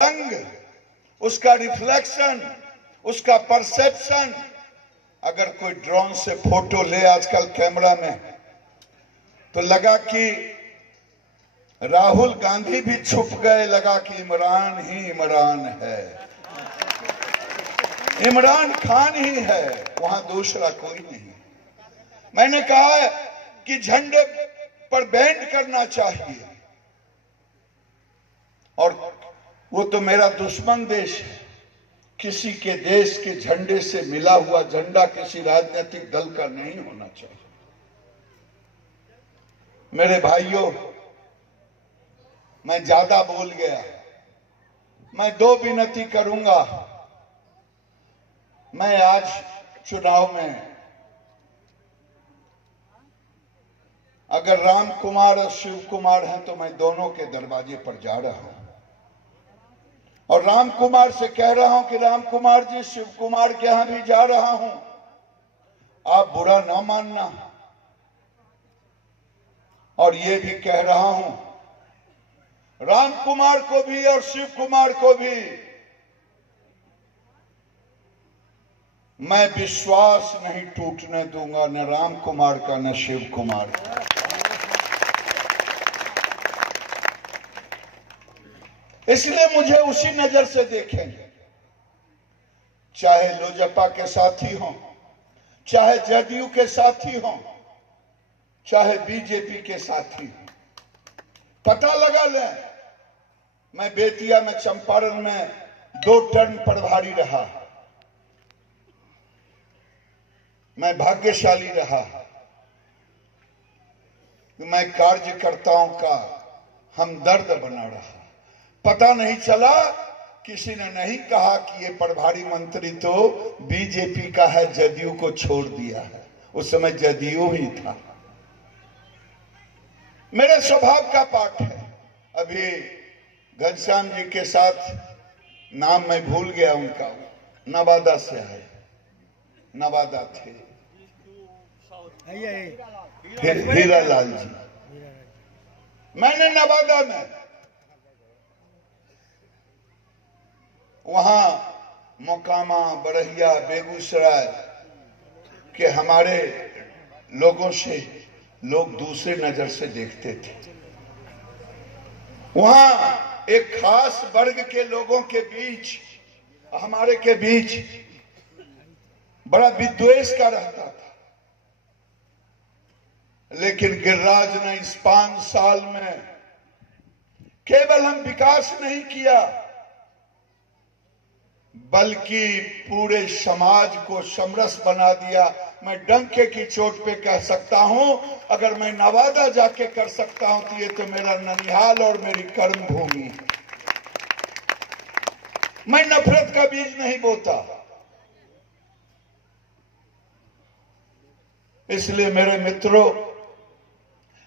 रंग, उसका रिफ्लेक्शन, उसका परसेप्शन, अगर कोई ड्रोन से फोटो ले आजकल कैमरा में, तो लगा कि राहुल गांधी भी छुप गए, लगा कि इमरान ही इमरान है, इमरान खान ही है, वहां दूसरा कोई नहीं। मैंने कहा कि झंडे पर बैंड करना चाहिए, और वो तो मेरा दुश्मन देश है। किसी के देश के झंडे से मिला हुआ झंडा किसी राजनीतिक दल का नहीं होना चाहिए। मेरे भाइयों, मैं ज्यादा बोल गया, मैं दो विनती करूंगा। मैं आज चुनाव में अगर राम कुमार और शिव कुमार हैं तो मैं दोनों के दरवाजे पर जा रहा हूं, और राम कुमार से कह रहा हूं कि राम कुमार जी, शिव कुमार के यहां भी जा रहा हूं, आप बुरा ना मानना। और ये भी कह रहा हूं राम कुमार को भी और शिव कुमार को भी, मैं विश्वास नहीं टूटने दूंगा, न राम कुमार का न शिव कुमार का। इसलिए मुझे उसी नजर से देखेंगे, चाहे लोजपा के साथी हों, चाहे जदयू के साथी हों, चाहे बीजेपी के साथी हों। पता लगा लें, मैं बेतिया में, चंपारण में 2 टर्म प्रभारी रहा, मैं भाग्यशाली रहा। मैं कार्यकर्ताओं का हमदर्द बना रहा। पता नहीं चला, किसी ने नहीं कहा कि ये प्रभारी मंत्री तो बीजेपी का है, जदयू को छोड़ दिया है। उस समय जदयू ही था। मेरे स्वभाव का पाठ है। अभी घनश्याम जी के साथ, नाम मैं भूल गया उनका, नवादा से आए, नवादा थे, हीरालाल जी। मैंने नवादा में वहां मोकामा, बरहिया, बेगूसराय के हमारे लोगों से लोग दूसरे नजर से देखते थे। वहां एक खास वर्ग के लोगों के बीच, हमारे के बीच बड़ा विद्वेष का रहता था। लेकिन गिरिराज ने इस 5 साल में केवल हम विकास नहीं किया, बल्कि पूरे समाज को समरस बना दिया। मैं डंके की चोट पे कह सकता हूं, अगर मैं नवादा जाके कर सकता हूं तो ये तो मेरा ननिहाल और मेरी कर्म भूमि है। मैं नफरत का बीज नहीं बोता। इसलिए मेरे मित्रों,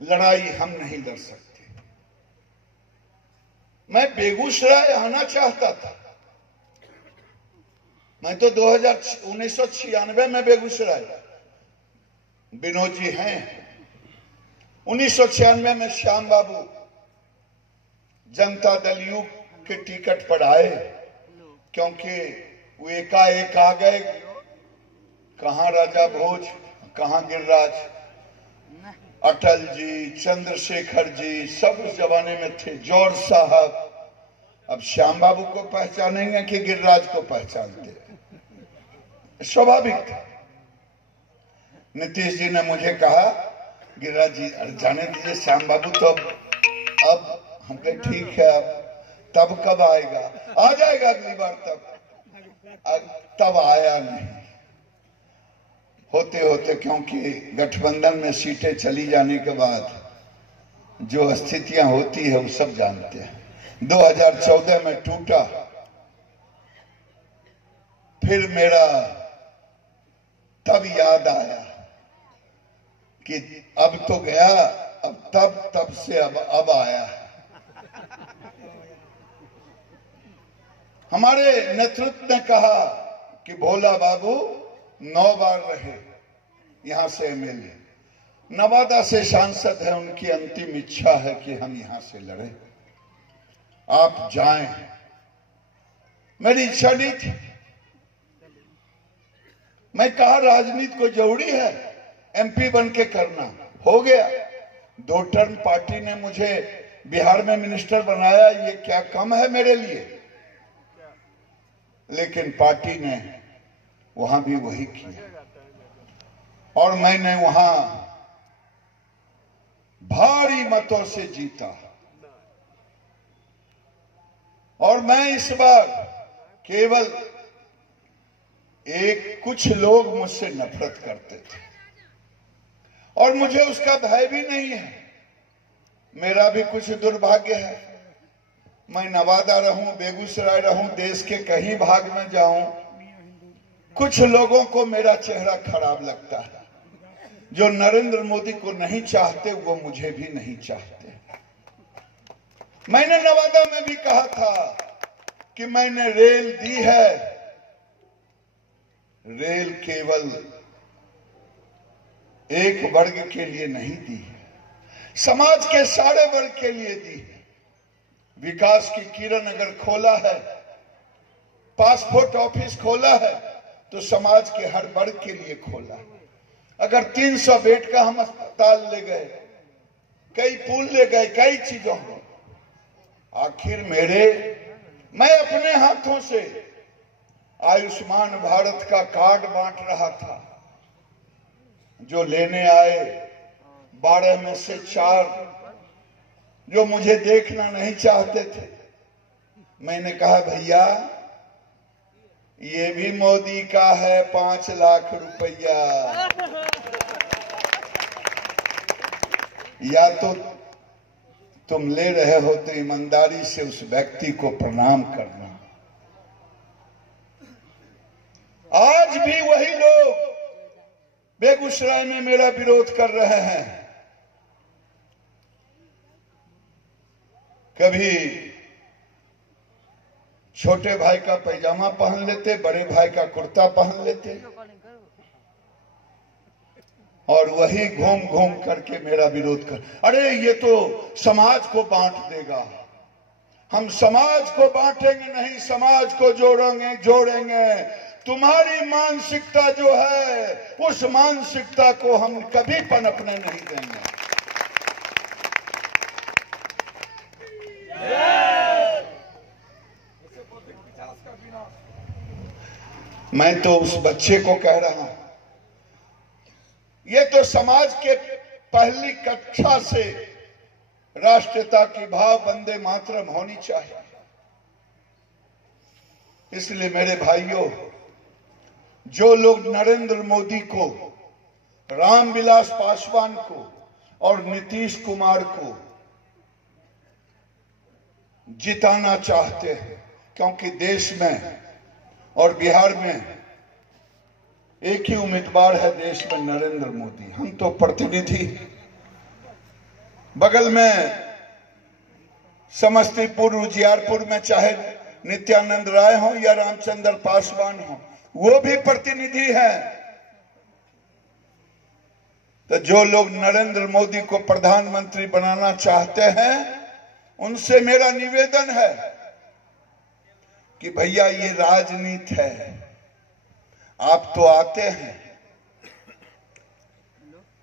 लड़ाई हम नहीं लड़ सकते। मैं बेगूसराय आना चाहता था। मैं तो 1996 में बेगूसराय, विनोद जी हैं, 1996 में श्याम बाबू जनता दल यू के टिकट पर आए, क्योंकि वो एकाएक आ गए। कहां राजा भोज, कहां गिरिराज, अटल जी, चंद्रशेखर जी सब उस जमाने में थे, जौहर साहब। अब श्याम बाबू को पहचानेंगे कि गिरिराज को पहचानते? स्वाभाविक था। नीतीश जी ने मुझे कहा, गिरिराज जी जाने दीजिए, श्याम बाबू तो अब हम कहे ठीक है, तब कब आएगा? आ जाएगा अगली बार। तब आया नहीं। होते होते, क्योंकि गठबंधन में सीटें चली जाने के बाद जो स्थितियां होती है वो सब जानते हैं। 2014 में टूटा। फिर मेरा तब याद आया कि अब तो गया, अब तब से अब आया। हमारे नेतृत्व ने कहा कि भोला बाबू 9 बार रहे यहां से एमएलए, नवादा से सांसद है, उनकी अंतिम इच्छा है कि हम यहां से लड़ें। आप जाएं। मेरी इच्छा नहीं थी। मैं कहा राजनीति को जरूरी है एमपी बन के करना, हो गया। 2 टर्म पार्टी ने मुझे बिहार में मिनिस्टर बनाया, ये क्या कम है मेरे लिए। लेकिन पार्टी ने वहां भी वही किया और मैंने वहां भारी मतों से जीता। और मैं इस बार केवल कुछ लोग मुझसे नफरत करते थे और मुझे उसका भय भी नहीं है। मेरा भी कुछ दुर्भाग्य है, मैं नवादा रहूं, बेगूसराय रहूं, देश के कहीं भाग में जाऊं, कुछ लोगों को मेरा चेहरा खराब लगता है। जो नरेंद्र मोदी को नहीं चाहते वो मुझे भी नहीं चाहते। मैंने नवादा में भी कहा था कि मैंने रेल दी है, रेल केवल एक वर्ग के लिए नहीं दी है, समाज के सारे वर्ग के लिए दी है। विकास की किरण अगर खोला है, पासपोर्ट ऑफिस खोला है, तो समाज के हर वर्ग के लिए खोला है। अगर 300 बेड का हम अस्पताल ले गए, कई पुल ले गए, कई चीजों को, आखिर मैं अपने हाथों से आयुष्मान भारत का कार्ड बांट रहा था। जो लेने आए 12 में से 4 जो मुझे देखना नहीं चाहते थे, मैंने कहा भैया ये भी मोदी का है 5 लाख रुपया, या तो तुम ले रहे हो तो ईमानदारी से उस व्यक्ति को प्रणाम करना। आज भी वही लोग बेगूसराय में मेरा विरोध कर रहे हैं। कभी छोटे भाई का पैजामा पहन लेते, बड़े भाई का कुर्ता पहन लेते और वही घूम घूम करके मेरा विरोध कर। अरे ये तो समाज को बांट देगा। हम समाज को बांटेंगे नहीं, समाज को जोड़ेंगे। तुम्हारी मानसिकता जो है, उस मानसिकता को हम कभी पनपने नहीं देंगे। मैं तो उस बच्चे को कह रहा हूं, ये तो समाज के पहली कक्षा से राष्ट्रीयता की भाव वंदे मातरम होनी चाहिए। इसलिए मेरे भाइयों, जो लोग नरेंद्र मोदी को, रामविलास पासवान को और नीतीश कुमार को जिताना चाहते हैं, क्योंकि देश में और बिहार में एक ही उम्मीदवार है देश में, नरेंद्र मोदी। हम तो प्रतिनिधि, बगल में समस्तीपुर उजियारपुर में चाहे नित्यानंद राय हो या रामचंद्र पासवान हो, वो भी प्रतिनिधि हैं। तो जो लोग नरेंद्र मोदी को प्रधानमंत्री बनाना चाहते हैं, उनसे मेरा निवेदन है कि भैया ये राजनीति है। आप तो आते हैं,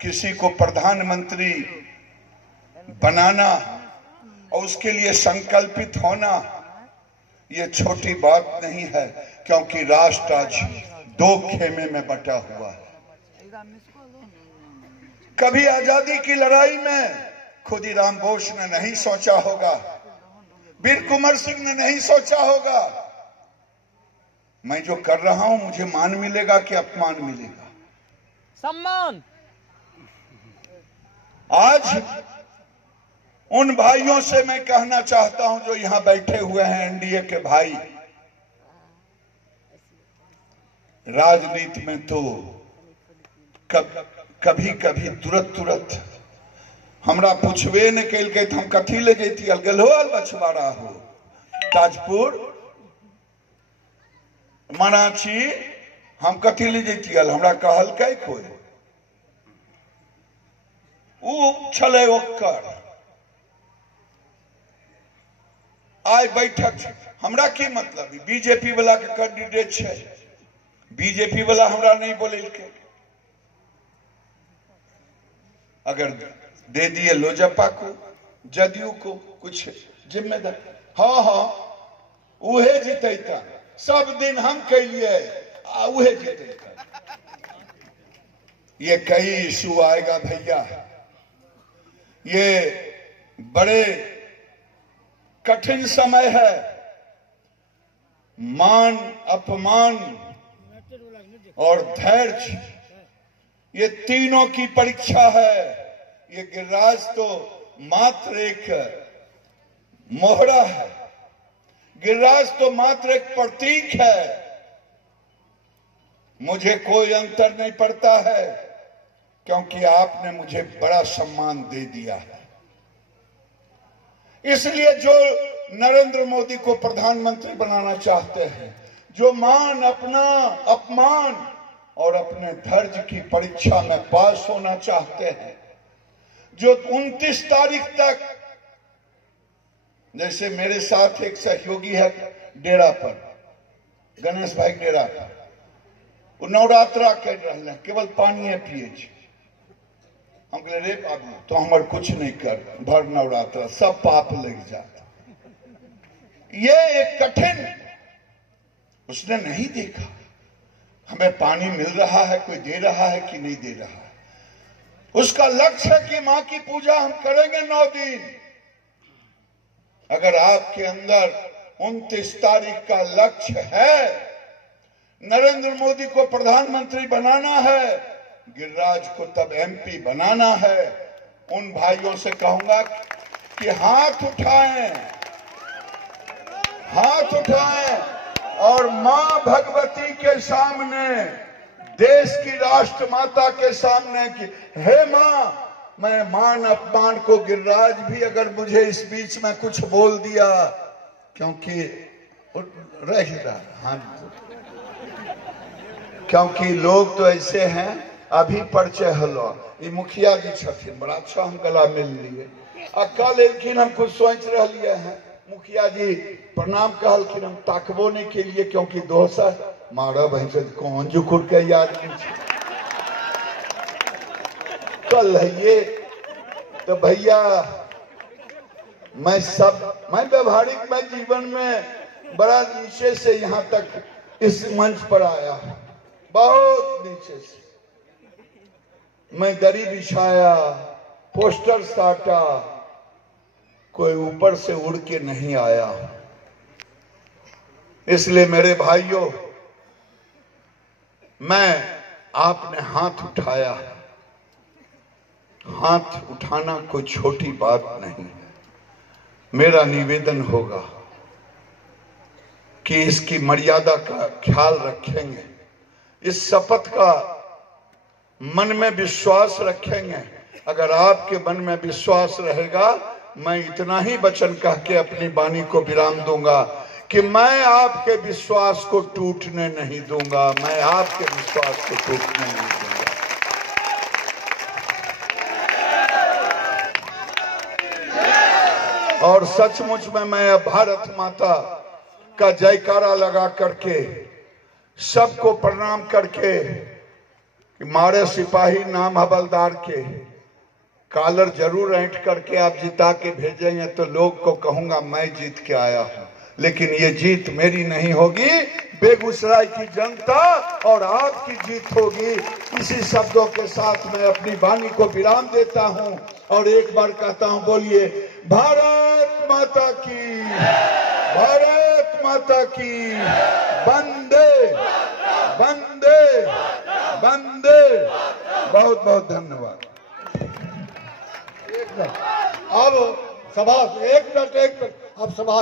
किसी को प्रधानमंत्री बनाना और उसके लिए संकल्पित होना ये छोटी बात नहीं है, क्योंकि राष्ट्र आज 2 खेमे में बटा हुआ है। कभी आजादी की लड़ाई में खुदीराम बोस ने नहीं सोचा होगा, वीर कुंवर सिंह ने नहीं सोचा होगा मैं जो कर रहा हूं मुझे मान मिलेगा कि अपमान मिलेगा। सम्मान। आज उन भाइयों से मैं कहना चाहता हूं जो यहां बैठे हुए हैं, एनडीए के भाई, राजनीति में तो कभी कभी तुरंत हमरा पूछबे न कैलकै तो हम कथी ले जैती, अलगल बछवाड़ा हो, ताजपुर, मनाची, हम कथी ले जैती, हमरा कहलकै कोई, उ छलै ओकर। आज बैठक छै, हमरा की मतलब? बीजेपी वाला के कैंडिडेट छै, बीजेपी वाला हमरा नहीं बोलेलकै। अगर दे दिए लोजपा को, जदयू को कुछ जिम्मेदार, हाँ हाँ उहे जीतेता, सब दिन हम कहिए उहे जीतेता। ये कई इशू आएगा भैया, ये बड़े कठिन समय है। मान अपमान और धैर्य, ये तीनों की परीक्षा है। ये गिरिराज तो मात्र एक मोहरा है, गिरिराज तो मात्र एक प्रतीक है। मुझे कोई अंतर नहीं पड़ता है, क्योंकि आपने मुझे बड़ा सम्मान दे दिया है। इसलिए जो नरेंद्र मोदी को प्रधानमंत्री बनाना चाहते हैं, जो मान अपना अपमान और अपने धैर्य की परीक्षा में पास होना चाहते हैं, जो 29 तारीख तक, जैसे मेरे साथ एक सहयोगी है डेरा पर, गणेश भाई डेरा पर, वो नवरात्रा कर रहे हैं, केवल पानी पिए। हम कहे रे बाबू तो हमारे कुछ नहीं कर, भर नवरात्रा सब पाप लग जाता। ये एक कठिन, उसने नहीं देखा हमें पानी मिल रहा है, कोई दे रहा है कि नहीं दे रहा है। उसका लक्ष्य है कि मां की पूजा हम करेंगे 9 दिन। अगर आपके अंदर 29 तारीख का लक्ष्य है, नरेंद्र मोदी को प्रधानमंत्री बनाना है, गिरिराज को तब एमपी बनाना है, उन भाइयों से कहूंगा कि हाथ उठाएं, हाथ उठाएं और मां भगवती के सामने, देश की राष्ट्र माता के सामने कि हे मां, मैं मान अपमान को, गिरिराज भी अगर मुझे इस बीच में कुछ बोल दिया, क्योंकि रह हाँ, क्योंकि लोग तो ऐसे हैं। अभी परिचय हलो, ये मुखिया जी छथिन, बड़ा अच्छा हम गला मिल लिए। कल लेकिन हम कुछ सोच रहे हैं, मुखिया जी प्रणाम कहलखिन, हम ताकबो नहीं के लिए, क्योंकि दोस्त मारा भैंस कौन जुकुड़ के याद कल है ये। तो भैया मैं व्यवहारिक में जीवन में बड़ा नीचे से यहाँ तक इस मंच पर आया, बहुत नीचे से। मैं दरी बिछाया, पोस्टर साटा, कोई ऊपर से उड़ के नहीं आया। इसलिए मेरे भाइयों, मैं आपने हाथ उठाया, हाथ उठाना कोई छोटी बात नहीं है। मेरा निवेदन होगा कि इसकी मर्यादा का ख्याल रखेंगे, इस शपथ का मन में विश्वास रखेंगे। अगर आपके मन में विश्वास रहेगा, मैं इतना ही वचन कह के अपनी वाणी को विराम दूंगा कि मैं आपके विश्वास को टूटने नहीं दूंगा, मैं आपके विश्वास को टूटने नहीं दूंगा। और सचमुच में मैं अब भारत माता का जयकारा लगा करके, सबको प्रणाम करके, कि मारे सिपाही नाम हवलदार के, कॉलर जरूर ऐंठ करके आप जिता के भेजेंगे तो लोग को कहूंगा मैं जीत के आया हूं। लेकिन ये जीत मेरी नहीं होगी, बेगूसराय की जनता और आपकी जीत होगी। इसी शब्दों के साथ मैं अपनी वाणी को विराम देता हूं और एक बार कहता हूं, बोलिए भारत माता की, भारत माता की, वंदे वंदे वंदे। बहुत बहुत धन्यवाद। अब सभा एक मिनट अब सभा